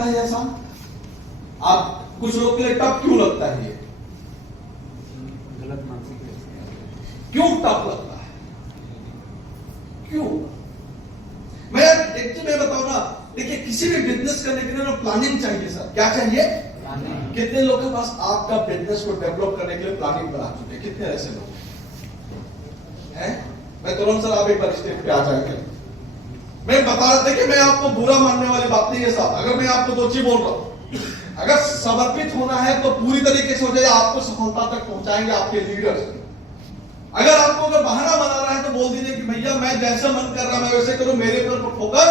है ऐसा? आप कुछ लोग के लिए टफ क्यों लगता है? ये गलत मानसिक क्यों टफ लगता है? क्यों? मैं बताऊं ना, देखिए किसी भी बिजनेस करने के लिए ना प्लानिंग चाहिए सर। क्या चाहिए? कितने लोग के पास आपका बिजनेस को डेवलप करने के लिए प्लानिंग बना चुके? कितने ऐसे लोग हैं? मैं तुरंत सर आप एक बार स्टेज पे आ जाएंगे। मैं बता रहा था कि मैं आपको बुरा मानने वाली बात नहीं है साहब। अगर मैं आपको दो चीज बोल रहा हूं, अगर समर्पित होना है तो पूरी तरीके से हो जाए, आपको सफलता तक पहुंचाएंगे आपके लीडर्स। अगर आपको अगर बहाना बना रहा है तो बोल दीजिए कि भैया मैं जैसा मन कर रहा मैं वैसे करूं, मेरे ऊपर फोकस।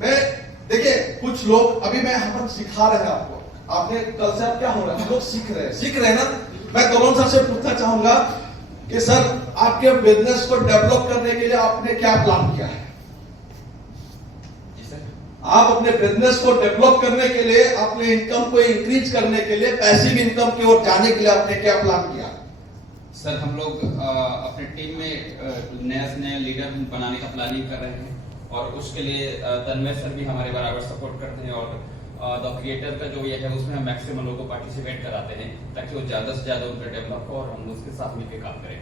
मैं देखिए कुछ लोग अभी मैं हम सिखा रहे हैं आपको, आपने कल से आप क्या हो रहा है, हम लोग सीख रहे हैं ना। मैं तरुण सर से पूछना चाहूंगा कि सर आपके बिजनेस को डेवलप करने के लिए आपने क्या प्लान किया है? आप अपने बिजनेस को डेवलप करने के लिए, अपने इनकम को इंक्रीज करने के लिए, पैसिव इनकम की ओर जाने के लिए आपने क्या प्लान किया? सर हम लोग अपने टीम में नया से नया लीडर बनाने का प्लानिंग कर रहे हैं और उसके लिए तन्मय सर भी हमारे बराबर सपोर्ट करते हैं और द क्रिएटर का जो ये है उसमें हम मैक्सिमम लोगों को पार्टिसिपेट कराते हैं ताकि वो ज्यादा से ज्यादा उनका डेवलप हो और हम उसके साथ मिलकर काम करें।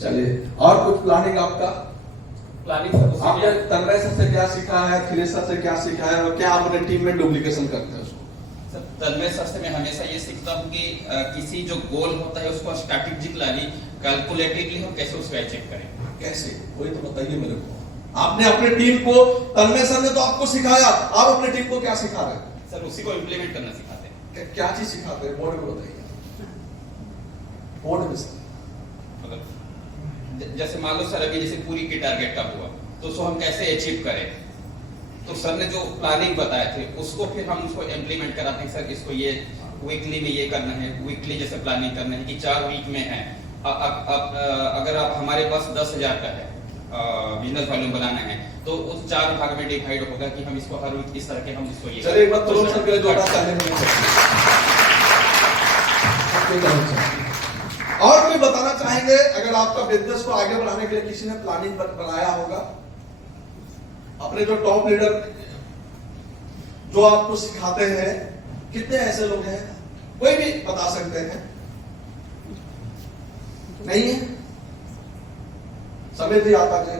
चलिए, और कुछ प्लानिंग आपका? प्लानिंग सर आपने तन्मय सर से क्या सीखा है, खिलेश सर से क्या सीखा है और क्या आप अपने टीम में डुप्लीकेशन करते हैं उसको? सर तन्मय सर से मैं हमेशा ये सीखता हूँ कि किसी जो गोल होता है उसको स्ट्रैटेजिकली कैलकुलेटिवली हम कैसे उसको अचीव करें। कैसे, वही तो बताइए मेरे को। आपने अपने टीम को, तन्मय सर ने तो आपको सिखाया, आप अपने टीम को क्या सिखा रहे हैं? सर उसी को इम्प्लीमेंट करना सिखाते हैं। क्या चीज सिखाते हैं? बोर्ड में बताइए। बोर्ड में सर मतलब जैसे मान लो सर अभी जैसे पूरी की टारगेट का हुआ तो उसको हम कैसे अचीव करें, तो सर ने जो प्लानिंग बताए थे उसको फिर हम उसको इम्प्लीमेंट कराते हैं। सर इसको ये वीकली में ये करना है, वीकली जैसे प्लानिंग करना है कि 4 वीक में है। अगर आप हमारे पास 10,000 का है बिजनेस वॉल्यूम बनाना है तो उस 4 भाग में डिवाइड होगा कि हम इसको हर वीक इस तरह के हम इसको ये। चलिए एक बार तुरंत सर के लिए जोड़ा और कोई बताना चाहेंगे अगर आपका बिजनेस को आगे बढ़ाने के लिए किसी ने प्लानिंग बनाया होगा? अपने जो टॉप लीडर जो आपको सिखाते हैं, कितने ऐसे लोग हैं? कोई भी बता सकते हैं? नहीं है? समय भी आता है।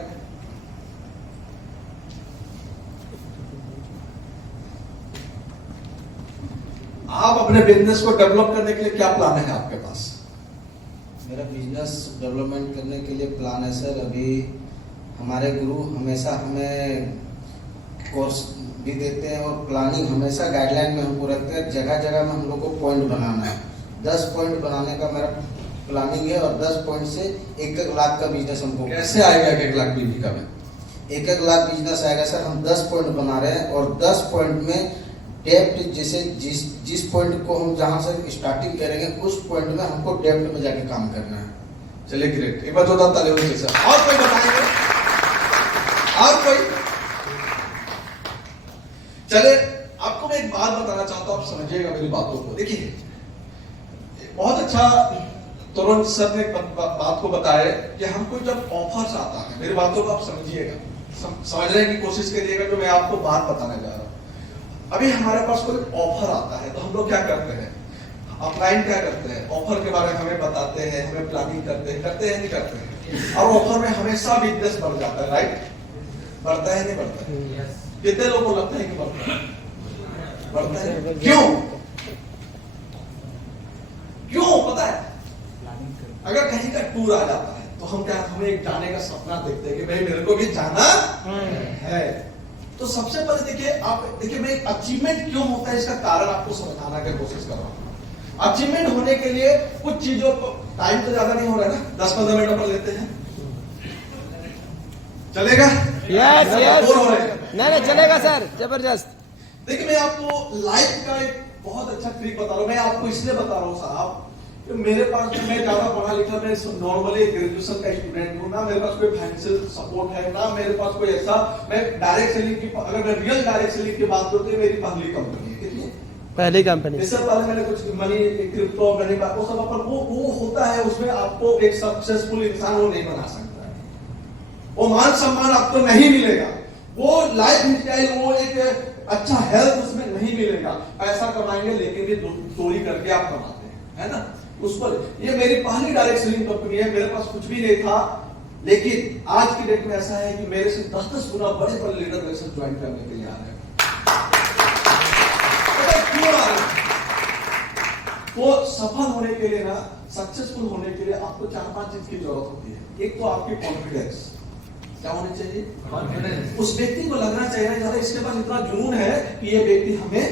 आप अपने बिजनेस को डेवलप करने के लिए क्या प्लान है आपके पास? मेरा बिजनेस डेवलपमेंट करने के लिए प्लान है सर। अभी हमारे गुरु हमेशा हमें कोर्स भी देते हैं और प्लानिंग हमेशा गाइडलाइन में हमको रखते हैं। जगह जगह में हम लोग को पॉइंट बनाना है। 10 पॉइंट बनाने का मेरा प्लानिंग है और 10 पॉइंट से 1-1 लाख का बिजनेस हमको। कैसे आएगा 1 लाख बिजनेस का? 1-1 लाख बिजनेस आएगा सर। हम 10 पॉइंट बना रहे हैं और 10 पॉइंट में डेप्थ, जैसे जिस पॉइंट को हम जहां से स्टार्टिंग करेंगे उस पॉइंट में हमको डेप्थ में जाके काम करना है। चलिए ग्रेट, एक बार जोरदार तालियों से सर। और कोई बताएंगे? और कोई? चले, आपको मैं एक बात बताना चाहता हूं, आप समझिएगा मेरी बातों को। देखिए बहुत अच्छा तुरंत सर ने बात को बताया कि हमको जब ऑफर्स आता है, मेरी बातों को आप समझिएगा, समझने की कोशिश करिएगा जो मैं आपको बात बताने जा रहा हूं। अभी हमारे पास कोई ऑफर आता है तो हम लोग क्या करते हैं? अपलाइन क्या करते हैं? ऑफर के बारे में हमें बताते हैं, हमें प्लानिंग करते हैं नहीं करते हैं? और ऑफर में हमेशा बिजनेस बढ़ जाता है, राइट? बढ़ता है नहीं बढ़ता है? कितने लोगों को लगता है कि बढ़ता है? बढ़ता है। क्यों? क्यों पता है? अगर कहीं का टूर आ जाता है तो हम क्या, हमें एक जाने का सपना देखते हैं कि भाई मेरे को भी जाना है। तो सबसे पहले देखिए मैं अचीवमेंट क्यों होता है इसका कारण आपको समझाने की कोशिश कर रहा हूं। अचीवमेंट होने के लिए कुछ चीजों को, टाइम तो ज्यादा नहीं हो रहा है ना, 10-15 मिनट अपन लेते हैं, चलेगा? यस नहीं चलेगा सर, जबरदस्त। देखिए मैं आपको लाइफ का एक बहुत अच्छा ट्रिक बता रहा हूं। मैं आपको इसलिए बता रहा हूं साहब, मेरे पास मैं ज्यादा पढ़ा लिखा, मैं नॉर्मली ग्रेजुएशन का स्टूडेंट हूँ ना, मेरे पास कोई फाइनेंशियल सपोर्ट है ना, मेरे पास कोई ऐसा, मैं डायरेक्ट सेलिंग की, अगर मैं रियल डायरेक्ट सेलिंग की बात करूँ तो मेरी पहली कंपनी है। कितनी? पहली कंपनी। इससे पहले मैंने कुछ मनी, क्रिप्टो, मनी वो सब अपन वो होता है, उसमें आपको एक सक्सेसफुल इंसान वो नहीं बना सकता है। वो मान सम्मान आपको नहीं मिलेगा, वो लाइफ स्टाइल, वो एक अच्छा हेल्थ उसमें नहीं मिलेगा। पैसा कमाएंगे लेकिन भी चोरी करके आप कमाते हैं, है ना। उस पर ये मेरी पहली डायरेक्ट सेलिंग कंपनी है, मेरे पास कुछ भी नहीं था, लेकिन आज की डेट में ऐसा है कि मेरे से 10-10 गुना बड़े बड़े लीडर मेरे साथ ज्वाइन करने के लिए आ रहे हैं। क्यों आ रहे हैं? तो सफल होने के लिए ना, सक्सेसफुल होने के लिए आपको 4-5 चीज की जरूरत होती है। एक तो आपकी कॉन्फिडेंस, क्या होनी चाहिए? कॉन्फिडेंस। उस व्यक्ति को लगना चाहिए यार इसके पास इतना जुनून है कि ये व्यक्ति हमें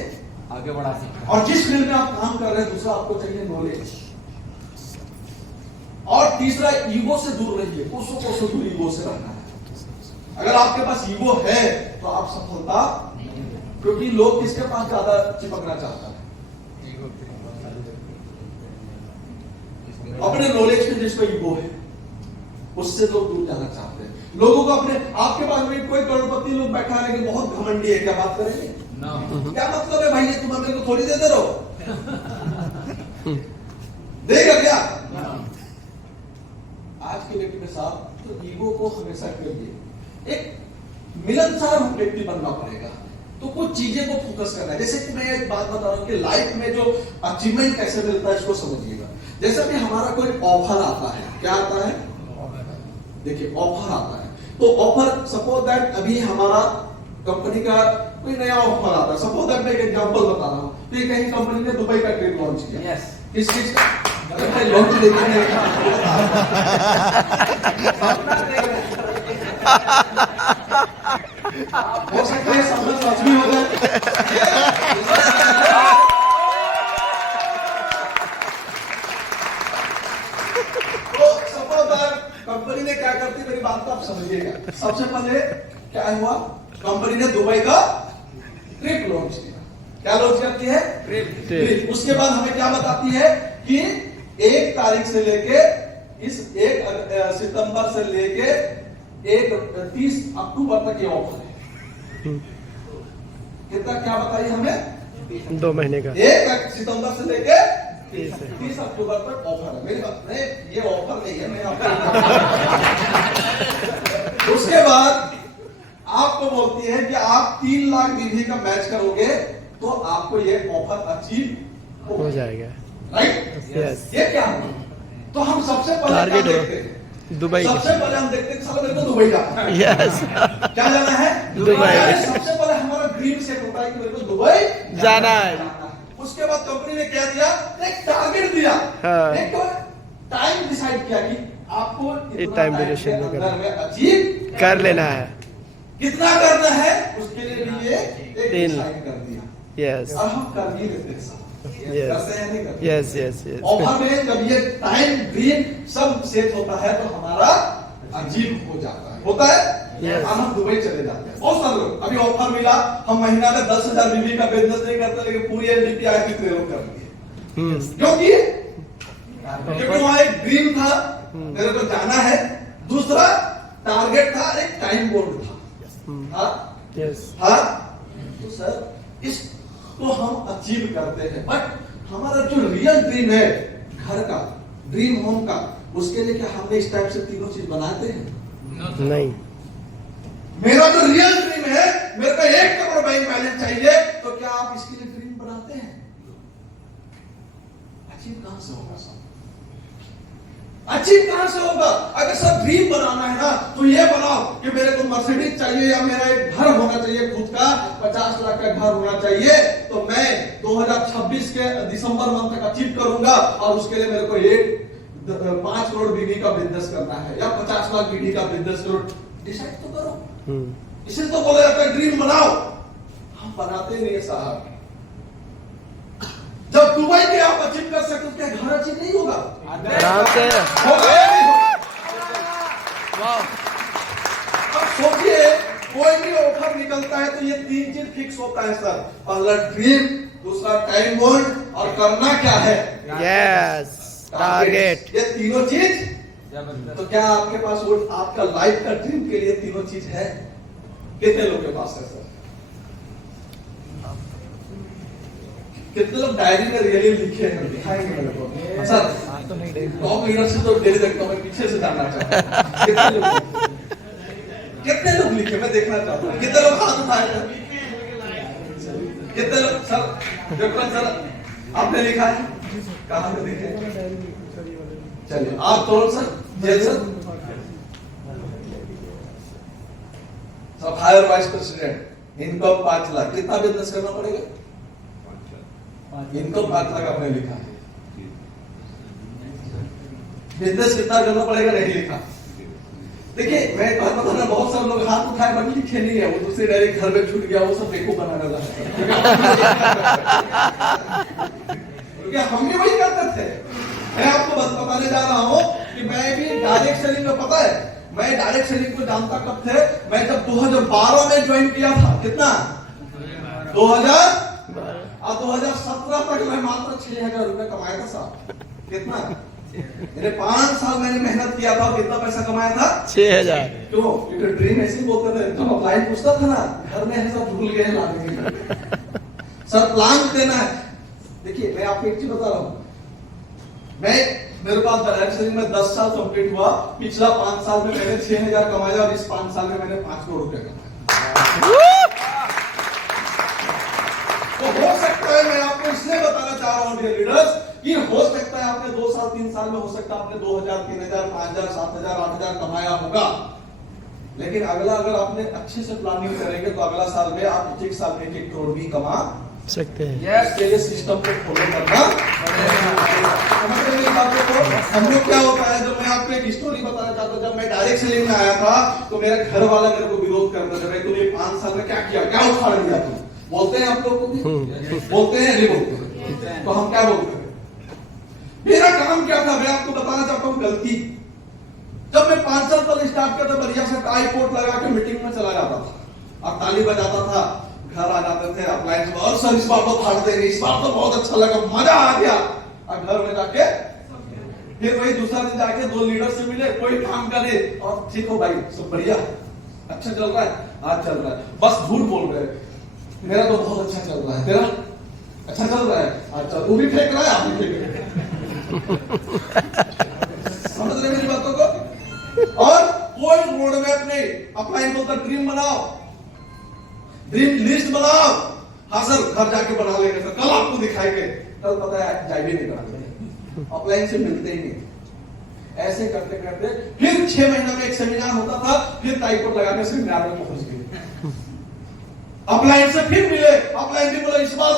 आगे बढ़ा सकता है। और जिस फील्ड में आप काम कर रहे हैं, दूसरा आपको चाहिए नॉलेज। और तीसरा, ईगो से दूर रहिए, कोसों दूर ईगो से रहना है। अगर आपके पास ईगो है तो आप सफलता, क्योंकि लोग किसके पास ज्यादा चिपकना चाहता है? अपने नॉलेज के जिसको ईगो है उससे लोग दूर जाना चाहते हैं। लोगों को अपने, आपके पास में कोई करोड़पति लोग बैठा है लेकिन बहुत घमंडी है, क्या बात करेंगे? क्या मतलब है भाई, ये तुम मेरे को थोड़ी देते रहो, देगा क्या? आज के व्यक्ति के साथ तो ईगो को हमेशा के लिए एक मिलनसार व्यक्ति बनना पड़ेगा। तो कुछ चीजें को फोकस करना है। जैसे कि मैं एक बात बता रहा हूं कि लाइफ में जो अचीवमेंट कैसे मिलता है इसको समझिएगा। जैसे कि हमारा कोई ऑफर आता है, क्या आता है? देखिए ऑफर आता है, तो ऑफर सपोज दैट अभी हमारा कंपनी का कोई नया ऑफर आता है। सपोज दैट मैं एक एग्जांपल बता रहा हूं, तो ये कहीं कंपनी ने दुबई का ट्रिप लॉन्च किया। यस। किस चीज का लॉन्च? देखिए हो सकता है सब सच भी हो जाए। तो सपोज कंपनी ने क्या करती, मेरी बात तो आप समझिएगा। सबसे पहले क्या हुआ, कंपनी ने दुबई का ट्रिप लॉन्च किया। क्या लॉन्च करती है? ट्रिप। उसके बाद हमें क्या बताती है कि 1 तारीख से लेके इस 1 सितंबर से लेके 30 अक्टूबर तक ये ऑफर है। कितना, क्या बताइए हमें? 2 महीने का। 1 सितंबर से लेके 30 अक्टूबर तक ऑफर है। मेरी बात नहीं, ये ऑफर नहीं है, मैं आपको उसके बाद आपको बोलती है कि आप 3 लाख बीवी का मैच करोगे तो आपको ये ऑफर अचीव हो जाएगा, राइट? यस। ये क्या है? तो हम सबसे पहले टारगेट क्या हो देखते हैं? दुबई। सबसे पहले हम देखते हैं साला मेरे को दुबई जाना है। यस। क्या जाना है? दुबई। सबसे पहले हमारा ड्रीम सेट होता है कि मेरे को दुबई जाना है। उसके बाद कंपनी ने क्या दिया? एक टारगेट दिया। हाँ। एक टाइम डिसाइड किया कि आपको इतना टाइम ड्यूरेशन में अचीव कर लेना है। कितना करना है उसके लिए भी ये एक 3 डिसाइड कर दिया। यस और हम कर भी लेते हैं सब। करते हैं नहीं करते? Yes yes yes. ऑफर में जब ये टाइम ड्रीम सब सेट होता है तो हमारा अचीव हो जाता है, होता है। Yes. हम दुबई चले जाते हैं। बहुत सारे लोग, अभी ऑफर मिला, हम महीना में 10,000 बीवी का बिजनेस नहीं करते, लेकिन पूरी एनडीपी आए कितने लोग कर दिए, क्योंकि वहां एक ड्रीम था, मेरे को जाना है। दूसरा टारगेट था, एक टाइम बोर्ड था। यस। हाँ, तो सर इसको हम अचीव करते हैं, बट हमारा जो रियल ड्रीम है घर का, ड्रीम होम का, उसके लिए क्या हमने इस टाइप से तीनों चीज बनाते हैं? नहीं। मेरा जो रियल ड्रीम है, मेरे को 1 करोड़ बैंक बैलेंस चाहिए, तो क्या आप इसके लिए ड्रीम बनाते हैं? अचीव कहां से होगा सर? अचीव कहां से होगा? अगर सर ड्रीम बनाना है ना, तो ये बनाओ कि मेरे को मर्सिडीज चाहिए या मेरा एक घर होना चाहिए खुद का, 50 लाख का घर होना चाहिए, तो मैं 2026 के दिसंबर मंथ तक अचीव करूंगा, और उसके लिए मेरे को 5 करोड़ बीवी का बिजनेस करना है या 50 लाख बीवी का बिजनेस करो। डिसाइड तो करो। इसे तो बोला जाता है ड्रीम बनाओ, हम बनाते नहीं साहब। जब दुबई के आप अचीव कर सकते, क्या घर अचीव नहीं होगा? आराम से होगा या नहीं होगा? अब सोचिए, कोई भी ऑफर निकलता है तो ये 3 चीज फिक्स होता है सर। पहला ड्रीम, दूसरा टाइम बोर्ड, और करना क्या है? Yes, target. ये तीनों चीज। तो क्या आपके पास वो आपका लाइफ का ड्रीम के लिए तीनों चीज है? कितने लोग के पास है सर? कितने लोग डायरी में रियली लिखे हैं? दिखाएंगे मेरे को सर। टॉप लीडरशिप तो डेली देखता हूं, मैं पीछे से जानना चाहता हूं कितने लोग लिखे, मैं देखना चाहता हूं। कितने लोग हाथ उठाए थे? कितने लोग सर विक्रम सर आपने लिखा है कहाँ पे लिखे? चलिए आप तो sir Jai sir higher vice president income 5 lakh कितना बिजनेस करना पड़ेगा? इनकम 5 लाख आपने लिखा है। बिजनेस कितना करना पड़ेगा नहीं लिखा। देखिए मैं कहता ना बहुत सारे लोग हाथ उठाए बट लिखे नहीं है, वो दूसरे डायरेक्ट घर में छूट गया, वो सब बेवकूफ बनाने लगा। क्योंकि हम भी वही करते थे। मैं आपको बस बताने जा रहा हूँ कि मैं भी डायरेक्ट सेलिंग में पता है मैं डायरेक्ट सेलिंग को जानता कब थे? मैं जब 2012 में ज्वाइन किया था। कितना? 2017 तक मैं मात्र 6,000 रुपए कमाया था साहब। कितना? 5 साल मैंने मेहनत किया था। कितना पैसा कमाया था? 6,000। क्यों? क्योंकि ड्रीम ऐसे बोलते थे जब अप्लाई पूछता था ना, घर में ऐसा भूल गए लाने के लिए। सर प्लान देना है। देखिए मैं आपको एक चीज बता रहा हूँ, मेरे पास डायरेक्ट सेलिंग में 10 साल कंप्लीट हुआ। पिछला 5 साल में मैंने 6,000 कमाया और इस 5 साल में मैंने 5 करोड़ रुपए कमाया। तो हो सकता है, मैं आपको इसलिए बताना चाह रहा हूं डियर लीडर्स, कि हो सकता है आपने 2 साल 3 साल में हो सकता है आपने 2,000 3,000 5,000 7,000 8,000 कमाया होगा, लेकिन अगला अगर आपने अच्छे से प्लानिंग करेंगे तो अगला साल में आप 1 साल में 1 करोड़ भी कमा सकते हैं। इसके लिए सिस्टम को फॉलो करना। हम लोग क्या होता है, जब मैं आपको एक स्टोरी बताना चाहता हूँ, जब मैं डायरेक्ट सेलिंग में आया था तो मेरे घर वाला मेरे को विरोध करता था, भाई तूने 5 साल में क्या किया, क्या उखाड़ लिया तुम? बोलते हैं आप लोग को भी? बोलते हैं नहीं बोलते? तो हम क्या बोलते हैं? मेरा काम क्या था मैं आपको बताना चाहता हूँ। गलती जब मैं 5 साल पहले स्टार्ट किया था, बढ़िया से टाई कोट लगा के मीटिंग में चला जाता था और ताली बजाता था, घर आ जाते थे अप्लायंस में, और सर इस बार तो फाड़ देंगे, इस बार तो बहुत अच्छा लगा, मजा आ गया। और घर में जाके फिर वही दूसरा दिन जाके 2 लीडर से मिले, कोई काम करे और ठीक हो भाई सब बढ़िया अच्छा चल रहा है, आज चल रहा है, बस झूठ बोल रहे हैं, मेरा तो बहुत अच्छा चल रहा है, तेरा अच्छा चल रहा है, अच्छा तू भी फेंक रहा है, आप भी फेंक रहे हैं। समझ रहे मेरी बातों को? और कोई रोड मैप नहीं। अप्लाई बोलता ड्रीम बनाओ, ड्रीम लिस्ट बनाओ। हाँ सर घर जाके बना लेंगे सर, कल आपको दिखाएंगे, कल पता है जाए भी नहीं कराते, अप्लाई से मिलते ही नहीं। ऐसे करते करते फिर 6 महीना में एक सेमिनार होता था, फिर टाइपोट लगा के सेमिनार में पहुंच गए। अपलाइन से फिर मिले, अपलाइन से बोला इस बार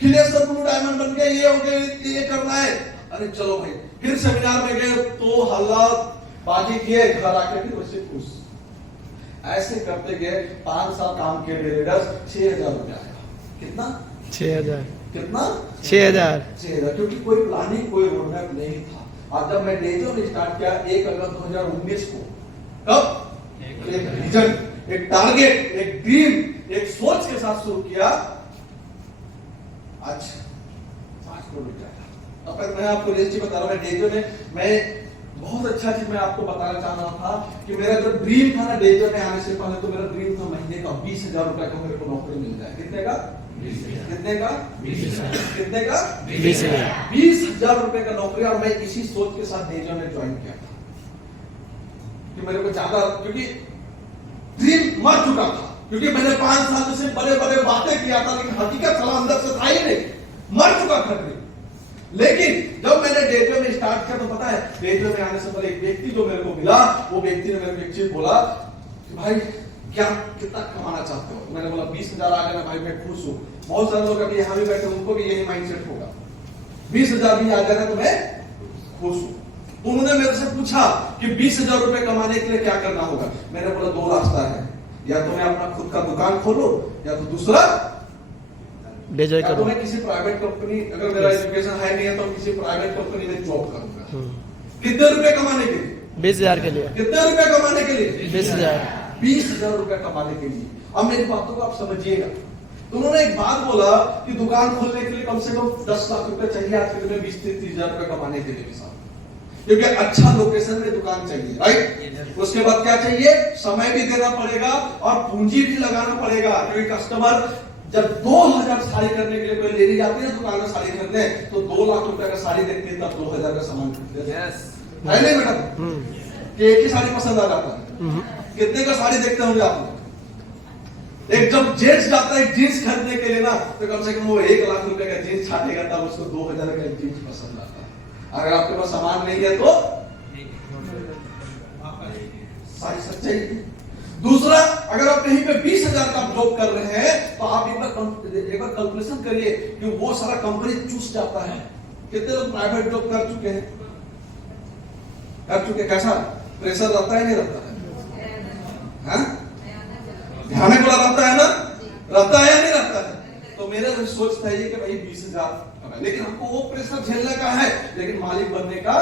खिले सर ब्लू डायमंड बन गए, ये हो गए, ये करना है। अरे चलो भाई, फिर सेमिनार में गए तो हल्ला बाजी किए, घर आके फिर उससे खुश। ऐसे करते गए 5 साल काम किए लीडर्स, 6,000 रुपया आया। कितना? 6,000। कितना? 6,000। क्योंकि कोई प्लानिंग कोई रोडमैप नहीं था। और जब मैं डेजो ने स्टार्ट किया 1 अगस्त 2019 को, कब? एक विजन, एक टारगेट, एक ड्रीम, एक सोच के साथ शुरू किया। आज 5 करोड़ रुपया। अब मैं आपको रेंज बता रहा हूँ, डेजो ने मैं बहुत अच्छा चीज मैं आपको बताना चाह रहा था कि मेरा जो ड्रीम था ना डेजो में आने से पहले, तो मेरा ड्रीम था महीने का 20,000 रुपए का मेरे को नौकरी मिल जाए। कितने का? 20,000। कितने का? 20,000। 20,000 रुपए का नौकरी। और मैं इसी सोच के साथ डेजो में ज्वाइन किया था कि मेरे को ज्यादा, क्योंकि ड्रीम मर चुका था, क्योंकि मैंने 5 साल से बड़े बड़े बातें किया था, लेकिन हकीकत साला अंदर से था ही नहीं, मर चुका था ड्रीम। लेकिन जब मैंने डेजो में स्टार्ट किया तो पता है, डेजो में आने से पहले एक व्यक्ति जो मेरे को मिला, वो व्यक्ति ने मेरे को एक चीज बोला कि भाई क्या कितना कमाना चाहते हो? मैंने बोला 20,000 आ गया ना भाई, मैं खुश हूँ। बहुत सारे लोग अभी यहाँ भी बैठे, उनको भी यही माइंडसेट होगा, 20,000 भी आ जाए ना तो मैं खुश हूँ। उन्होंने मेरे से पूछा कि 20,000 रुपए कमाने के लिए क्या करना होगा? मैंने बोला 2 रास्ता है, या तो मैं अपना खुद का दुकान खोलो, या तो दूसरा डेजो करो। मैं किसी प्राइवेट कंपनी, अगर मेरा एजुकेशन है नहीं है तो किसी प्राइवेट कंपनी में जॉब करूंगा। कितने रुपए कमाने के लिए? 20,000 के लिए। कितने रुपए कमाने के लिए? 20,000। 20,000 रुपए कमाने के लिए। अब मेरी बातों को आप समझिएगा। तो उन्होंने एक बात बोला कि दुकान खोलने के लिए कम से कम 10 लाख रुपए चाहिए आज के दिन में, 20-30,000 रुपए कमाने के लिए भी साहब, क्योंकि अच्छा लोकेशन में दुकान चाहिए, राइट? उसके बाद क्या चाहिए? समय भी देना पड़ेगा और पूंजी भी लगाना पड़ेगा, क्योंकि कस्टमर जब 2,000 साड़ी करने के लिए कोई लेने जाती है दुकान में साड़ी खरीदने, तो 2 लाख रुपए का साड़ी देखते हैं, तब 2,000 का सामान खरीदते हैं। है नहीं बेटा? कि एक ही साड़ी पसंद आ जाता है। कितने का साड़ी देखते होंगे आप लोग? एक जब जेंट्स जाता है जींस खरीदने के लिए ना, तो कम से कम वो 1 लाख रुपए का जींस छाटेगा, तब उसको 2000 का जींस पसंद आता है। अगर आपके पास सामान नहीं है तो सारी सच्चाई। दूसरा, अगर आप कहीं पे 20,000 का जॉब कर रहे हैं, तो आप एक बार कैलकुलेशन करिए कि वो सारा कंपनी चूस जाता है। कितने लोग प्राइवेट जॉब कर चुके हैं? कैसा प्रेशर रहता है नहीं रहता है? हाँ? ध्यान को रहता है ना, रहता है या नहीं रहता है? तो मेरा तो सोच था ये कि भाई 20,000, लेकिन हमको वो प्रेशर झेलने का है, लेकिन मालिक बनने का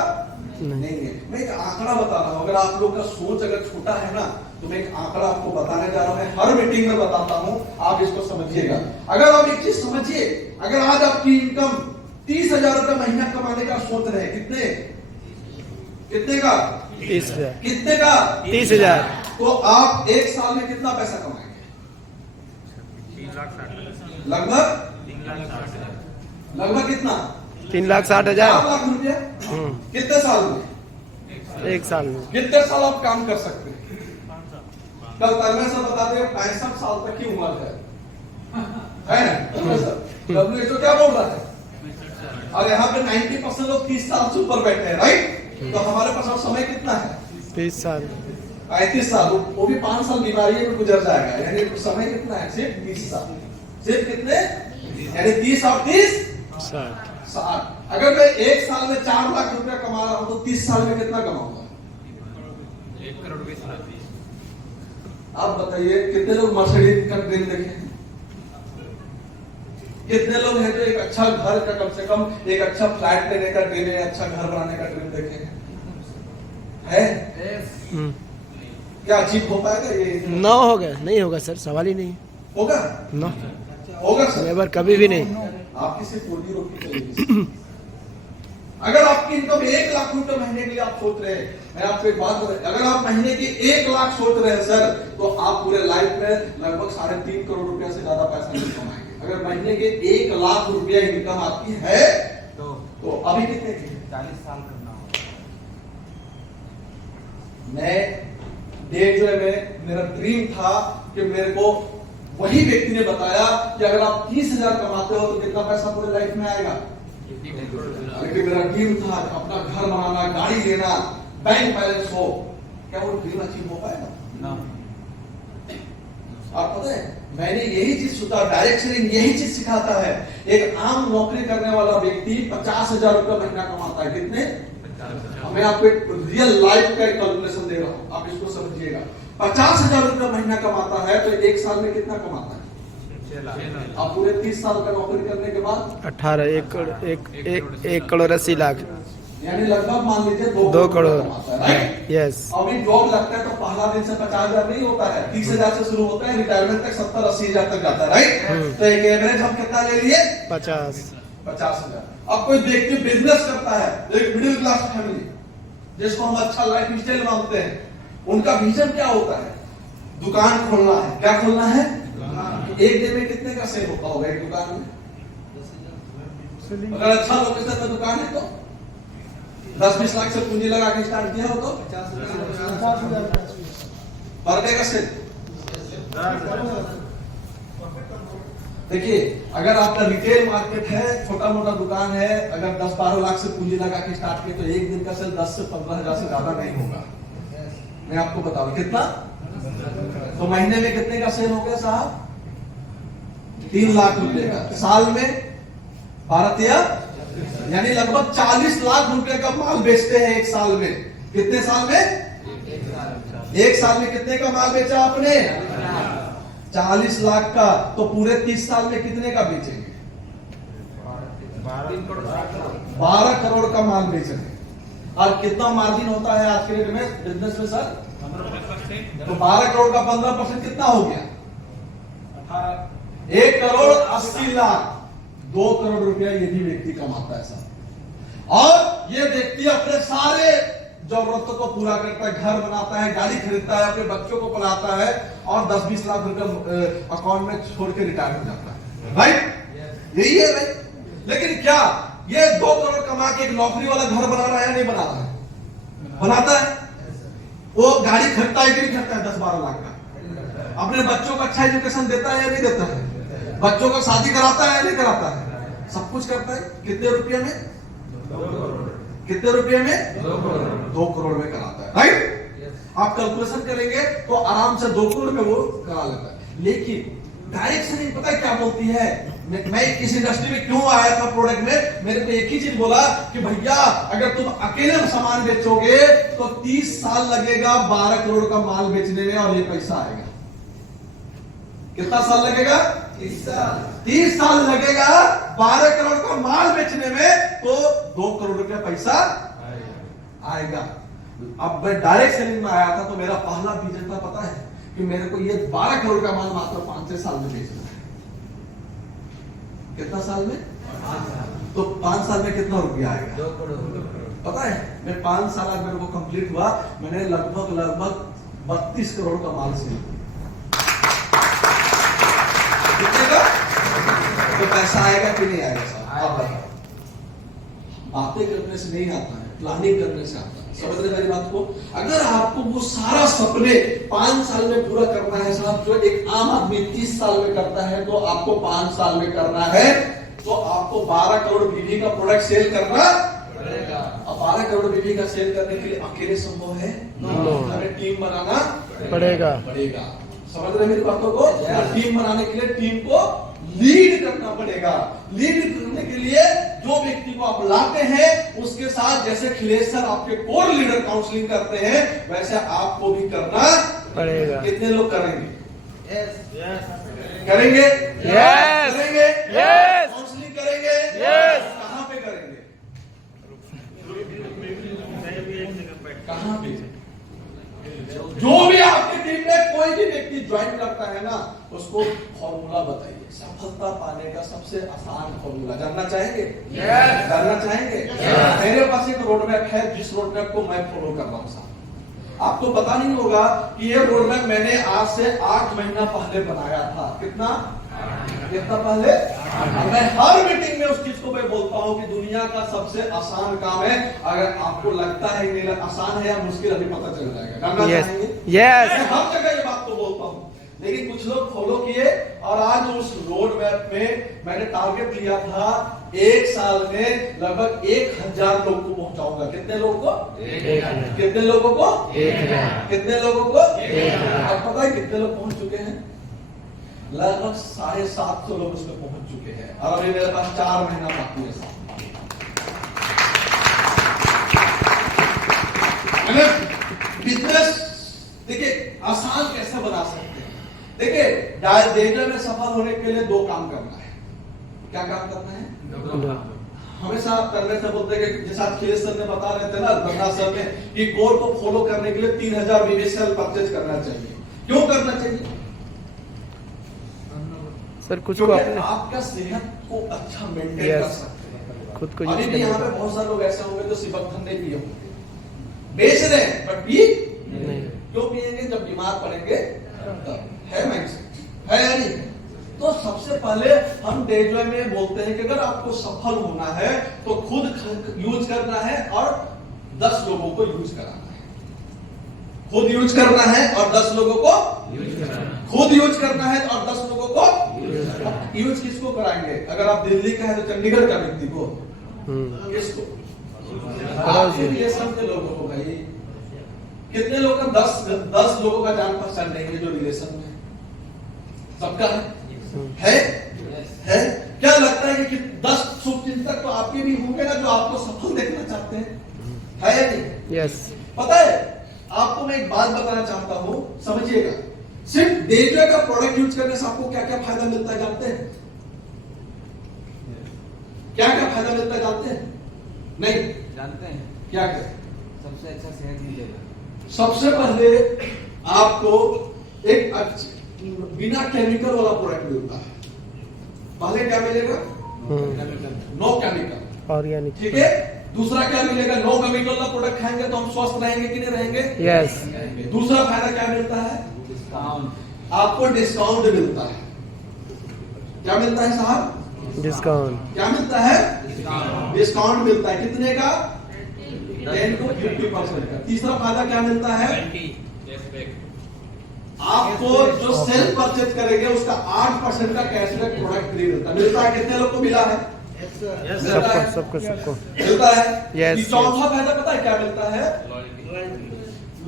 नहीं है। मैं एक आंकड़ा बता रहा हूं, अगर आप लोग का सोच अगर छोटा है ना, तो मैं एक आंकड़ा आपको बताने जा रहा हूं। मैं हर मीटिंग में बताता हूं, आप इसको समझिएगा। अगर आप एक चीज समझिए, अगर आज आपकी इनकम 30,000 रुपए महीना कमाने का सोच रहे हैं, कितने का? 30,000। कितने का? 30,000। तो आप एक साल में कितना पैसा कमाएंगे? 3,60,000। लगभग कितना? 3,60,000। 4 लाख रुपया। कितने साल में? 1 साल में। कितने साल आप काम कर सकते हैं? कल परमेश्वर बताते हैं 65 साल तक की उम्र है ना? WHO क्या बोल रहा है? और यहाँ पे 90% लोग 30 साल से ऊपर बैठे हैं, राइट? तो हमारे पास अब समय कितना है? 30 साल। 35 साल, वो भी 5 साल बीमारी में गुजर जाएगा, यानी समय कितना है? सिर्फ 30 साल। सिर्फ कितने? यानी 30 और 30 60। अगर मैं एक साल में 4 लाख रुपया कमा रहा हूं, तो 30 साल में कितना कमाऊंगा? 1,20,00,000। आप बताइए, कितने लोग मर्सिडीज का ड्रीम देखे? कितने लोग हैं जो एक अच्छा घर का, कम से कम एक अच्छा फ्लैट लेने का ड्रीम है, अच्छा घर बनाने का ड्रीम देखे है? क्या अचीव हो पाएगा ये? ना होगा, नहीं होगा सर, सवाल ही नहीं होगा ना, होगा सर, नेवर, कभी भी नहीं। आपकी सिर्फ रोजी रोटी चलेगी। अगर आपकी इनकम 1 लाख रुपए महीने के लिए आप सोच रहे हैं, मैं आपको एक बात बताऊं, अगर आप महीने की 1 लाख सोच रहे हैं सर, तो आप पूरे लाइफ में लगभग 3.5 करोड़ रुपया से ज्यादा पैसा नहीं कमाएंगे। अगर महीने के 1 लाख रुपया इनकम आपकी है, तो अभी कितने की? 40 साल करना होगा। मैं डेढ़ में मेरा ड्रीम था कि मेरे को वही व्यक्ति ने बताया कि अगर आप 30,000 कमाते हो तो कितना पैसा पूरे लाइफ में आएगा। लेकिन मेरा ड्रीम था अपना घर बनाना, गाड़ी लेना, बैंक बैलेंस हो। क्या वो ड्रीम अचीव हो पाएगा? ना। आप पता है, मैंने यही चीज सुना, डायरेक्ट सेलिंग यही चीज सिखाता है। एक आम नौकरी करने वाला व्यक्ति 50,000 रुपया महीना कमाता है। कितने? मैं आपको एक रियल लाइफ का कैलकुलेशन दे रहा हूं, आप इसको समझिएगा। 50,000 रुपया महीना कमाता है, तो 1 साल में कितना कमाता है? 6 लाख। आप पूरे 30 साल का नौकरी करने के बाद 1 करोड़ 80 लाख, यानी लगभग मान लीजिए 2 करोड़। कमाता है, राइट? यस। अभी जॉब लगता है तो पहला दिन से 50,000 नहीं होता है, 30,000 से शुरू होता है, रिटायरमेंट तक 70-80,000 तक जाता है, राइट? तो एक एवरेज हम कितना ले लिए? 50,000। अब कोई व्यक्ति बिजनेस करता है, एक मिडिल क्लास फैमिली जिसको हम अच्छा लाइफ स्टाइल मानते हैं, उनका विजन क्या होता है? दुकान खोलना है। क्या खोलना है? एक दिन में कितने का सेल होता होगा एक दुकान में? अगर अच्छा लोकेशन में दुकान है तो 10-20 लाख से पूंजी लगा के स्टार्ट किया हो तो 50,000 पर डे का सेल। देखिए, अगर आपका रिटेल मार्केट है, छोटा मोटा दुकान है, अगर 10-12 लाख से पूंजी लगा के स्टार्ट किए तो एक दिन का सेल 10 से 15,000 से ज्यादा नहीं होगा। मैं आपको बताऊं कितना, तो महीने में कितने का सेल हो गया साहब? 3 लाख रुपए का। साल में 12, यानी लगभग 40 लाख रुपए का माल बेचते हैं एक साल में। कितने साल में? एक साल में कितने का माल बेचा आपने? 40 लाख का। तो पूरे 30 साल में कितने का बेचेंगे? 12 करोड़ का माल बेचेंगे। और कितना मार्जिन होता है आज के डेट में बिजनेस में सर? 15%। तो 12 करोड़ का 15% कितना हो गया? 1 करोड़ 80 लाख। 2 करोड़ रुपया यही व्यक्ति कमाता है सर। और ये व्यक्ति अपने सारे जरूरतों को पूरा करता है, घर बनाता है, गाड़ी खरीदता है, अपने बच्चों को पढ़ाता है और 10-20 लाख रुपया अकाउंट में छोड़ के रिटायर हो जाता है, राइट? यही है भाई। लेकिन क्या ये 2 करोड़ कमा के एक नौकरी वाला घर बना रहा है या नहीं बना रहा है? बनाता है। वो गाड़ी खरीदता है कि नहीं खरीदता है 10-12 लाख का? अपने बच्चों को अच्छा एजुकेशन देता है या नहीं देता है? बच्चों को शादी कराता है या नहीं कराता है? सब कुछ करता है। कितने रुपये में? कितने रुपये में? 2 करोड़ में कराता है, राइट? आप कैलकुलेशन करेंगे तो आराम से 2 करोड़ में वो करा लेता है। लेकिन डायरेक्ट सेलिंग पता है क्या बोलती है? मैं इस इंडस्ट्री में क्यों आया था प्रोडक्ट में, मेरे को एक ही चीज बोला कि भैया अगर तुम अकेले सामान बेचोगे तो 30 साल लगेगा 12 करोड़ का माल बेचने में और ये पैसा आएगा। कितना साल लगेगा? 30 साल लगेगा 12 करोड़ का माल बेचने में, तो 2 करोड़ रुपया पैसा आएगा। अब मैं डायरेक्ट सेलिंग में आया था तो मेरा पहला विजन था, पता है कि मेरे को ये 12 करोड़ का माल मात्र 5-6 साल में बेचना है। कितना साल में? 5 साल। तो 5 साल में कितना रुपया आएगा? 2 करोड़। पता है मैं 5 साल मेरे को कंप्लीट हुआ, मैंने लगभग 32 करोड़ का माल सेल किया। कितने का? तो पैसा आएगा कि नहीं आएगा साहब? आप बताओ। बातें करने से नहीं आता है, प्लानिंग करने से आता है। समझ रहे मेरी बात को? अगर आपको वो सारा सपने 5 साल में पूरा करना है साहब, जो एक आम आदमी 30 साल में करता है, तो आपको 5 साल में करना है, तो आपको 12 करोड़ बीवी का प्रोडक्ट सेल करना पड़ेगा। अब 12 करोड़ बीवी का सेल करने के लिए अकेले संभव है? हमें टीम बनाना पड़ेगा। समझ रहे मेरी बातों को? टीम बनाने के लिए टीम को लीड करना पड़ेगा। लीड करने के लिए जो व्यक्ति को आप लाते हैं उसके साथ, जैसे अखिलेश सर आपके कोर लीडर काउंसलिंग करते हैं, वैसे आपको भी करना पड़ेगा। कितने लोग करेंगे? करेंगे? करेंगे? काउंसलिंग करेंगे? कहाँ पे करेंगे? कहाँ पे? जो भी आपकी टीम में कोई भी व्यक्ति ज्वाइन करता है ना, उसको फॉर्मूला बताइए, सफलता पाने का सबसे आसान फॉर्मूला। जानना चाहेंगे? जानना चाहेंगे? मेरे पास एक रोड मैप है, जिस रोड मैप को मैं फॉलो कर रहा हूँ साहब। आपको पता नहीं होगा कि ये रोड मैप मैंने आज से 8 महीना पहले बनाया था। कितना पहले? मैं हर मीटिंग में उस चीज को मैं बोलता हूं कि दुनिया का सबसे आसान काम है। अगर आपको लगता है कि आसान है या मुश्किल, अभी पता चल जाएगा। करना चाहेंगे? मैं हर जगह ये बात को बोलता हूं, लेकिन कुछ लोग फॉलो किए और आज उस रोड मैप में मैंने टारगेट लिया था 1 साल में लगभग 1000 लोग को पहुंचाऊंगा। कितने लोगों को? कितने लोगों को? 1000। कितने लोगों को? 1000। अब पता है कितने लोग पहुंच चुके हैं? लगभग 750 लोग उसमें पहुंच चुके हैं, और अभी मेरे पास 4 महीना बाकी है साहब। बिजनेस देखिए आसान कैसे बना सकते हैं? देखिए डेटा में सफल होने के लिए 2 काम करना है। क्या काम करना है? हमेशा करने से बोलते हैं कि जैसा अखिलेश सर ने बता रहे थे ना गंगा सर में, कि कोर को फॉलो करने के लिए 3000 बीबीएसएल परचेज करना चाहिए। क्यों करना चाहिए सर? कुछ क्योंकि को अपने आपका सेहत को अच्छा मेंटेन कर सकते हैं। खुद को अभी भी यहाँ पे बहुत सारे लोग ऐसे होंगे जो सिबकथन नहीं पिए होंगे, बेच रहे हैं बट पी नहीं। क्यों पिएंगे? जब बीमार पड़ेंगे तब। है माइंडसेट है या नहीं? तो सबसे पहले हम डे जॉय में बोलते हैं कि अगर आपको सफल होना है तो खुद यूज करना है और 10 लोगों को यूज कराना है। खुद यूज करना है और 10 लोगों को खुद यूज करना है और 10 लोगों को यूज किसको कराएंगे? अगर आप दिल्ली का है तो चंडीगढ़ का व्यक्ति को, किसको? आपके रिलेशन के लोगों को। भाई कितने लोग का? 10 लोगों का जान पहचान नहीं है जो रिलेशन में सबका है? क्या लगता है कि 10 शुभचिंतक तो आपके भी होंगे ना, जो आपको सफल देखना चाहते हैं, है या नहीं? यस। पता है आपको मैं एक बात बताना चाहता हूं, समझिएगा। सिर्फ डेटा का प्रोडक्ट यूज करने से आपको क्या क्या फायदा मिलता है जानते हैं? क्या क्या फायदा मिलता है जानते हैं? नहीं जानते हैं? क्या क्या? सबसे अच्छा सेहत मिलेगा। सबसे पहले आपको एक बिना केमिकल वाला प्रोडक्ट मिलता है। पहले क्या मिलेगा? No chemical, organic. ठीक है। दूसरा क्या मिलेगा? नो केमिकल वाला प्रोडक्ट खाएंगे तो हम स्वस्थ रहेंगे कि नहीं रहेंगे? यस। दूसरा फायदा क्या मिलता है? डिस्काउंट। आपको डिस्काउंट मिलता है। क्या मिलता है साहब? डिस्काउंट। क्या मिलता है? डिस्काउंट मिलता है। कितने का? 10 to 50% का। तीसरा फायदा क्या मिलता है? आपको जो सेल परचेज करेंगे उसका 8% का कैशबैक प्रोडक्ट फ्री मिलता है। कितने लोग को मिला है? सबको मिलता है। Yes, चौथा फायदा पता है क्या मिलता है?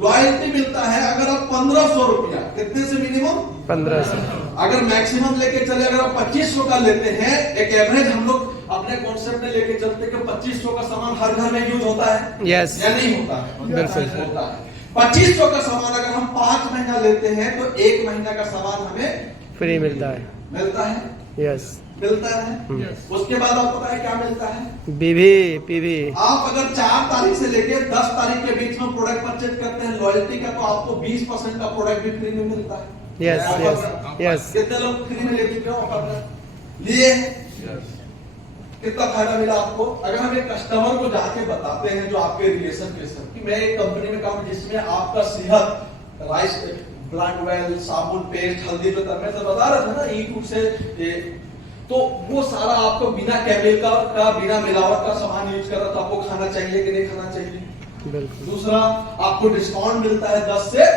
लॉयल्टी मिलता है। अगर आप 1500 रुपया, कितने से मिनिमम? 1500। अगर मैक्सिमम लेके चले, अगर आप 2500 का लेते हैं, एक एवरेज हम लोग अपने कॉन्सेप्ट में लेके चलते हैं कि 2500 का सामान हर घर में यूज होता है यस या नहीं होता है? बिल्कुल होता है। 2500 का सामान अगर हम 5 महीना लेते हैं तो 1 महीना का सामान हमें फ्री मिलता है। मिलता है। यस मिलता है। उसके बाद आपको पता है क्या मिलता है? बीवी पीवी। आप अगर 4 तारीख से लेके 10 तारीख के बीच में प्रोडक्ट परचेज करते हैं लॉयल्टी का, तो आपको 20% का प्रोडक्ट भी फ्री में मिलता है। Yes yes yes. कितने लोग फ्री में ले चुके हो? ऑफर लिए? कितना फायदा मिला आपको? अगर हम एक कस्टमर को जाके बताते हैं जो आपके रिलेशन के साथ कि मैं एक कंपनी में काम जिसमें आपका सेहत, राइस ब्रांड ऑयल, साबुन, पेस्ट, हल्दी पे मैं तो बता रहा था ना ई फूड से तो वो सारा आपको बिना केमिकल का, बिना मिलावट का सामान यूज कर रहा, तो आपको खाना चाहिए कि नहीं खाना चाहिए? बिल्कुल। दूसरा, आपको डिस्काउंट मिलता है 10 से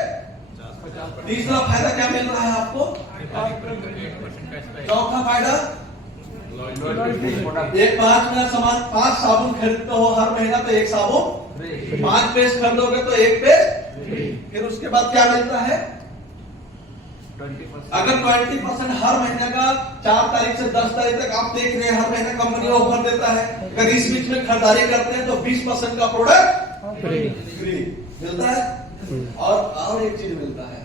50। तीसरा फायदा क्या मिल रहा है आपको? चौथा फायदा, एक 5 में सामान 5 साबुन खरीदते हो हर महीना तो 1 साबुन, 5 पेस्ट खरीदोगे तो 1 पेस्ट। फिर उसके बाद क्या मिलता है? अगर 20% हर महीने का 4 तारीख से 10 तारीख तक आप देख रहे हैं हर महीने कंपनी ऑफर देता है, अगर इस बीच में खरीदारी करते हैं तो 20% का प्रोडक्ट फ्री मिलता है। और एक चीज मिलता है,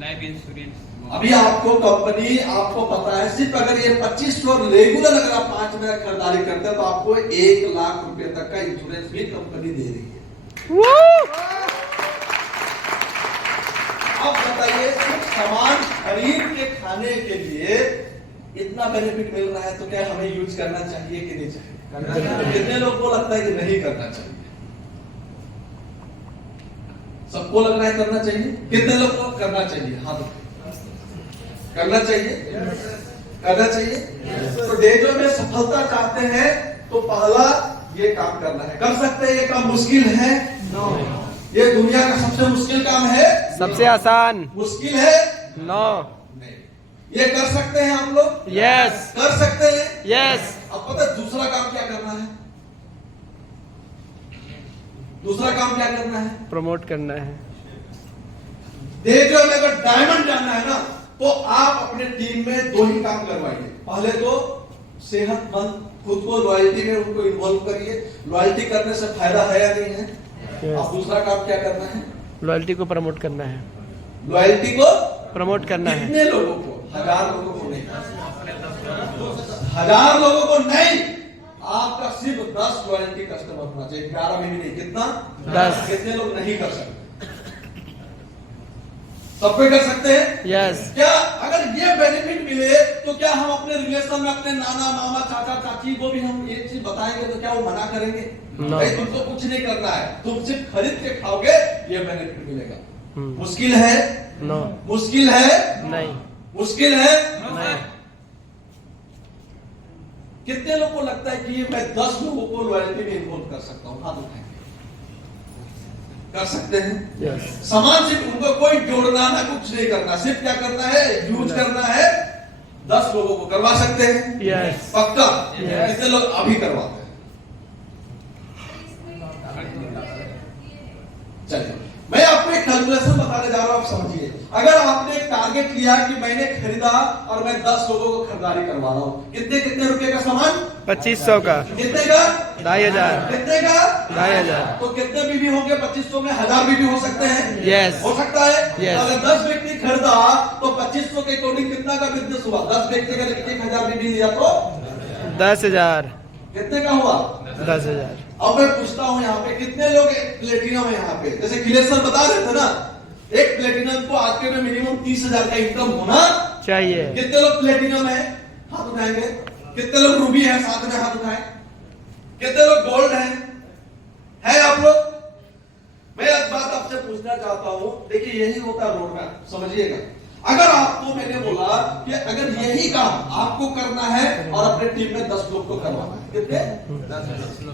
लाइफ इंश्योरेंस। अभी आपको कंपनी आपको पता है सिर्फ अगर ये 2500 रेगुलर अगर आप 5 महीने खरीदारी करते हैं तो आपको 1 लाख रुपए तक का इंश्योरेंस भी कंपनी दे रही है। अब बताइए, कुछ सामान खरीद के खाने के लिए इतना बेनिफिट मिल रहा है तो क्या हमें यूज करना चाहिए कि नहीं चाहिए? कितने लोग को लगता है कि नहीं करना चाहिए? सबको लग रहा है करना चाहिए। कितने लोग को करना चाहिए? हाँ, करना चाहिए। करना चाहिए। तो डेजो में सफलता चाहते हैं तो पहला ये काम करना है। कर सकते हैं? ये काम मुश्किल है? ये दुनिया का सबसे मुश्किल काम है? सबसे आसान। मुश्किल है? नो। नहीं। ये कर सकते हैं आप लोग? यस कर सकते हैं। यस। अब पता है दूसरा काम क्या करना है? दूसरा काम क्या करना है? प्रमोट करना है। डेजो में अगर डायमंड जानना है ना तो आप अपने टीम में 2 ही काम करवाइए। पहले तो सेहतमंद खुद को लॉयल्टी में उनको इन्वॉल्व करिए। लॉयल्टी करने से फायदा है या नहीं है? अब दूसरा काम क्या करना है? लॉयल्टी को प्रमोट करना है। लॉयल्टी को प्रमोट करना है। कितने लोगों को? 1000 लोगों को नहीं, 1000 लोगों को नहीं, आपका सिर्फ 10 लॉयल्टी कस्टमर होना चाहिए। 11 में भी नहीं। कितना? 10। कितने लोग नहीं कर सकते? सब पे कर सकते हैं? यस। क्या अगर ये बेनिफिट मिले तो क्या हम अपने रिलेशन में अपने नाना, मामा, चाचा, चाची को भी हम ये चीज बताएंगे तो क्या वो मना करेंगे? भाई तुमको कुछ नहीं करना है, तुम सिर्फ खरीद के खाओगे, ये बेनिफिट मिलेगा। मुश्किल है? नो। मुश्किल है? नहीं। मुश्किल है? नहीं। कितने लोग को लगता है कि मैं 10 लोगों को लॉयल्टी में इन्वॉल्व कर सकता हूं? हाथ उठाएंगे। कर सकते हैं? यस। सामान सिर्फ उनको कोई जोड़ना ना, कुछ नहीं करना, सिर्फ क्या करना है? यूज करना है। 10 लोगों को करवा सकते हैं? यस। पक्का? Yes. कितने लोग अभी करवाते हैं? चलिए मैं आपको एक कैलकुलेशन बताने जा रहा हूं, आप समझिए। अगर आपने एक टारगेट लिया कि मैंने खरीदा और मैं 10 लोगों को खरीदारी करवा रहा हूं, कितने रुपए का सामान? 2500 का। कितने का? 2500। कितने का? 2500। तो कितने बीबी होंगे? 2500 में 1000 बीबी हो सकते हैं? Yes. हो सकता है। Yes. अगर 10 व्यक्ति खरीदा तो 2500 के अकॉर्डिंग कितना का बिजनेस हुआ? 10 व्यक्ति का 1000 बीबी लिया तो 10,000। कितने का हुआ? 10,000। अब मैं पूछता हूं यहाँ पे कितने लोग प्लेटिनम है यहाँ पे? जैसे खिलेश सर बता रहे थे ना, एक प्लेटिनम को आज के में मिनिमम 30,000 का इनकम होना चाहिए। कितने लोग प्लेटिनम है? हाथ उठाएंगे। कितने लोग रूबी है? साथ में हाथ उठाएं। कितने लोग गोल्ड है आप लोग? मैं एक बात आपसे पूछना चाहता हूं, देखिए यही होता है रोड मैप, समझिएगा। अगर आपको मैंने बोला कि अगर यही काम आपको करना है और अपने टीम में 10 लोग को करवाना है,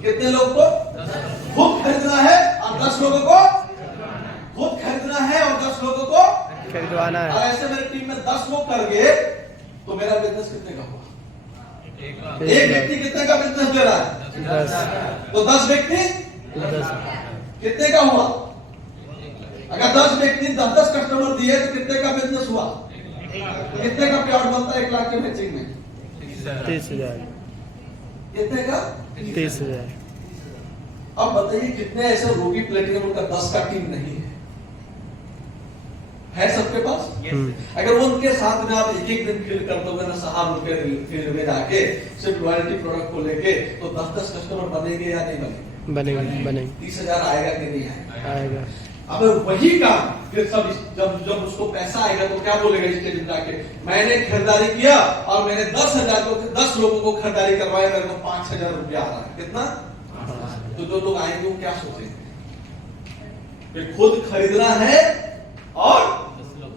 कितने लोग को? खुद खरीदना है और 10 लोगों को खुद खरीदना है और 10 लोगों को खरीदवाना और है। ऐसे मेरी टीम में 10 लोग कर गए तो मेरा बिजनेस कितने का हुआ? एक व्यक्ति कितने का बिजनेस दे रहा है? 10 तो 10 व्यक्ति 10 कितने का हुआ? अगर 10 व्यक्ति 10 कस्टमर दिए तो कितने का बिजनेस हुआ? कितने का प्लॉट बनता है 1 लाख के मैचिंग में? 30,000 कितने का? 30,000 अब बताइए कितने ऐसे रोगी प्लेटिनम उनका 10 का टीम नहीं है सबके पास? अगर वो उनके साथ में आप एक दिन फील करते हो ना साहब उनके फील्ड में जाके सिर्फ लॉयल्टी प्रोडक्ट को लेके तो 10 कस्टमर बनेंगे या नहीं बनेंगे? बनेगी 30,000 आएगा कि नहीं आएगा? आएगा। अब वही काम फिर सब जब उसको पैसा आएगा तो क्या बोलेगा स्टेज में जाके, मैंने खरीदारी किया और मैंने 10 लोगों को खरीदारी करवाया, मेरे को 5,000 रुपया आ रहा है। कितना? तो जो लोग आएंगे वो क्या सोचेंगे? फिर खुद खरीदना है और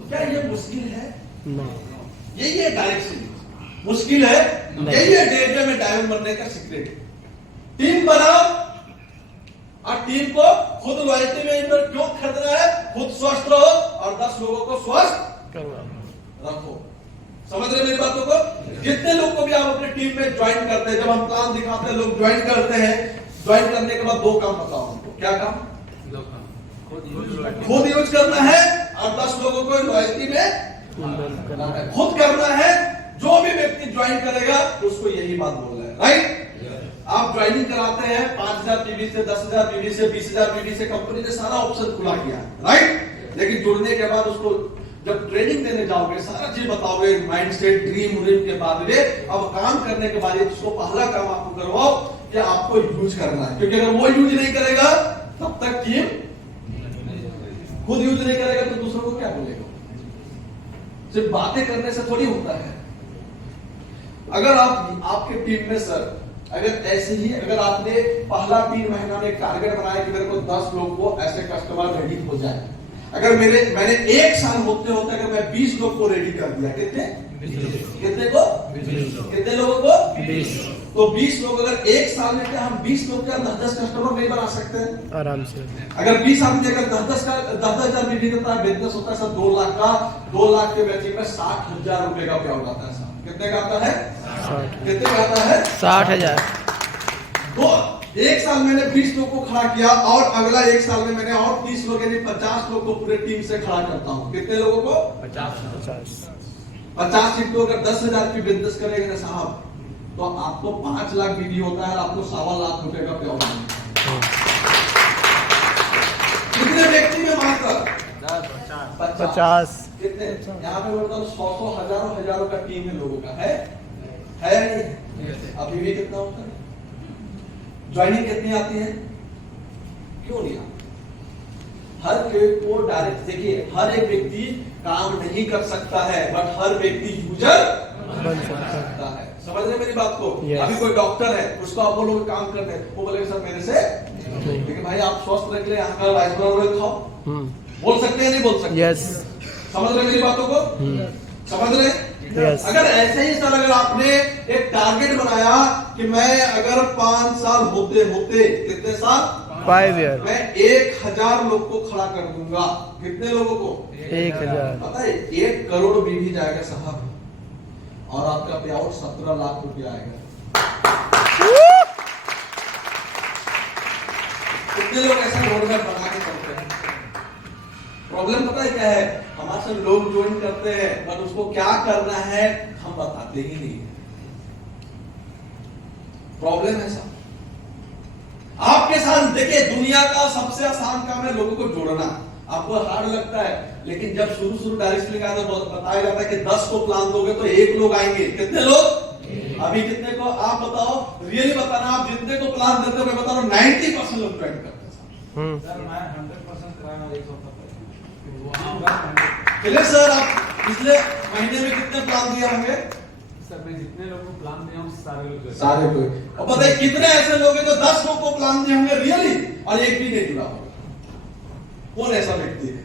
क्या ये मुश्किल है? नहीं। यही है डायरेक्शन मुश्किल है? यही है डेटा में डायमंड बनने का सीक्रेट। टीम बनाओ और टीम को खुद लॉयल्टी में इन्वेस्ट क्यों खरीदना है? खुद स्वस्थ रहो और 10 लोगों को स्वस्थ रखो। समझ रहे मेरी बातों को? जितने लोग को भी आप अपने टीम में ज्वाइन करते हैं, जब हम प्लान दिखाते हैं लोग ज्वाइन करते हैं, ज्वाइन करने के बाद 2 काम बताओ हमको। क्या काम? खुद यूज करना है और 10 लोगों को लॉयल्टी में खुद करना है। जो भी व्यक्ति ज्वाइन करेगा उसको यही बात बोल रहा है, राइट? आप ज्वाइनिंग कराते हैं 5,000 पीवी से, 10,000 पीवी से, 20,000 पीवी से, कंपनी ने सारा ऑप्शन खुला किया, राइट? लेकिन जुड़ने के बाद उसको जब ट्रेनिंग देने जाओगे सारा चीज बताओगे, माइंडसेट ड्रीम के बाद में अब काम करने के बाद उसको पहला काम आपको करवाओ कि आपको यूज करना है, क्योंकि अगर वो यूज नहीं करेगा तब तक टीम खुद यूज नहीं करेगा तो दूसरों को क्या बोलेगा? सिर्फ बातें करने से थोड़ी होता है। अगर आपके टीम में सर अगर ऐसे ही अगर आपने पहला 3 महीना में एक टारगेट बनाया कि मेरे को 10 लोग को ऐसे कस्टमर रेडी हो जाए, अगर मैंने 1 साल होते होते अगर मैं 20 लोग को रेडी कर दिया, कितने को? कितने लोगों को? 20। तो 20 लोग अगर 1 साल में क्या हम 20 लोग का 10 कस्टमर नहीं बना सकते हैं? आराम से। अगर 20 आदमी अगर 10,000 बिक्री करता है, बिजनेस होता है सर 2 लाख का, 2 लाख के मैचिंग में 60,000 रुपए का प्लॉट आता है सर। कितने का आता है? 60। कितने का आता है? 60,000। तो 1 साल मैंने 20 लोग को खड़ा किया और अगला 1 साल में मैंने और 30 लोग यानी 50 लोग को पूरे टीम से खड़ा करता हूँ। कितने लोगों को? 50 तो अगर 10,000 की बिजनेस करेंगे ना साहब तो आपको 5 लाख बिक्री होता है, आपको 1.25 लाख रुपए का प्लॉट मिलता है। कितने व्यक्ति में मात्र 50। कितने? यहाँ पे बोलता हूँ 100 हजारों का टीम है लोगों का है या नहीं? अभी भी कितना होता है? ज्वाइनिंग कितनी आती है? क्यों नहीं आती? हर को डायरेक्ट देखिए, हर एक व्यक्ति काम नहीं कर सकता है बट हर व्यक्ति यूजर बन सकता है। समझ रहे मेरी बात को? Yes. अभी कोई डॉक्टर है उसको आप बोलोगे काम करने, वो बोलेगा सर मेरे से लेकिन भाई आप स्वस्थ रख ले, यहाँ का राइस खाओ। बोल सकते हैं नहीं बोल सकते? यस। समझ रहे मेरी बातों को? समझ रहे? Yes. अगर ऐसे ही सर अगर आपने एक टारगेट बनाया कि मैं अगर 5 साल होते कितने साल? 5 ईयर। मैं 1,000 लोग को खड़ा कर दूंगा। कितने लोगों को? 1,000। पता है 1 करोड़ भी जाएगा साहब और आपका पे आउट 17 लाख रुपया आएगा। कितने लोग ऐसा रोडमैप बना के करते हैं? प्रॉब्लम पता है क्या है? हमारे से लोग ज्वाइन करते हैं बट उसको क्या करना है हम बताते ही नहीं। प्रॉब्लम है साहब। आपके साथ देखिए दुनिया का सबसे आसान काम है लोगों को जोड़ना। आपको हार्ड लगता है लेकिन जब शुरू डायरेक्टली का बताया जाता है कि 10 को प्लान दोगे तो 1 लोग आएंगे। कितने लोग? अभी कितने को आप बताओ? रियली बताना, आप जितने को प्लान देते हो मैं बता रहा हूँ 90% लोग ज्वाइन करते हैं। सर मैं 100% कराया 1 हफ्ता चलिए सर, आप पिछले महीने में कितने प्लान दिए होंगे? सर मैं जितने लोगों को प्लान दिया हूँ सारे लोग। और पता है कितने ऐसे लोग हैं जो 10 लोग को प्लान दिए होंगे रियली और एक भी नहीं जुड़ा होगा? कौन ऐसा व्यक्ति है?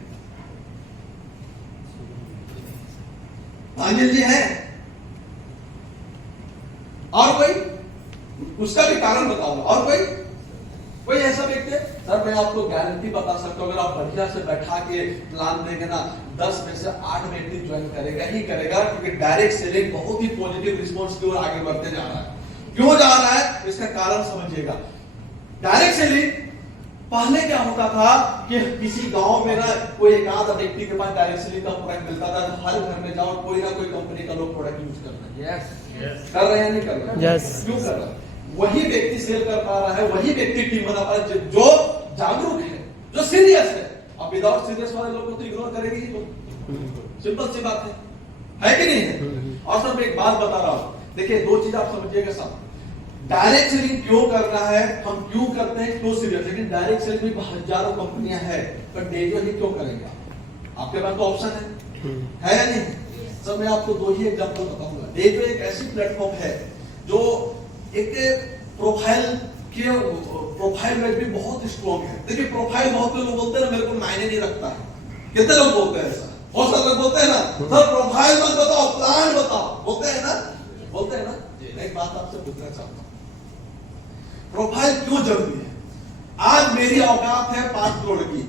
अनिल जी है? और कोई? उसका भी कारण बताऊंगा। और कोई? कोई ऐसा व्यक्ति है? सर मैं आपको गारंटी बता सकता हूँ, अगर आप बढ़िया से बैठा के प्लान देंगे ना, 10 में से 8 व्यक्ति ज्वाइन करेगा ही करेगा, क्योंकि डायरेक्ट सेलिंग बहुत ही पॉजिटिव रिस्पॉन्स की ओर आगे बढ़ते जा रहा है। क्यों जा रहा है इसका कारण समझिएगा। डायरेक्ट सेलिंग पहले क्या होता था कि किसी गांव में ना कोई एक आध व्यक्ति के पास डायरेक्ट सेलिंग का प्रोडक्ट मिलता था, हर घर में जाओ कोई ना कोई कंपनी का लोग प्रोडक्ट यूज कर रहे हैं। कर रहे हैं नहीं कर रहे? Yes. क्यों कर रहे हैं? वही व्यक्ति सेल कर पा रहा है, वही व्यक्ति टीम बना पा रहा है जो जागरूक है, जो सीरियस है। अब विदाउट सीरियस वाले लोग को तो इग्नोर करेगी ही कोई। सिंपल सी बात है कि नहीं है? और सर मैं एक बात बता रहा हूं, देखिए 2 चीज आप समझिएगा सब। डायरेक्ट सेलिंग क्यों करना है, हम क्यों करते हैं, क्यों सीरियस, लेकिन डायरेक्ट सेलिंग में हजारों कंपनियां हैं, पर डेजो ही क्यों करेंगे? आपके पास तो ऑप्शन है या नहीं? सर मैं आपको 2 ही एग्जांपल बताऊंगा। डेजो एक ऐसी प्लेटफॉर्म है जो एक प्रोफाइल में भी बहुत स्ट्रॉन्ग है। देखिए प्रोफाइल बहुत लोग बोलते हैं ना, मेरे को मायने नहीं रखता है। कितने लोग बोलते हैं ऐसा? बहुत सारे लोग बोलते हैं ना, सर प्रोफाइल मत बताओ, प्लान बताओ, बोलते हैं ना, बोलते हैं ना। मैं एक बात आपसे पूछना चाहता हूं, प्रोफाइल क्यों जरूरी है? आज मेरी औकात है 5 करोड़ की,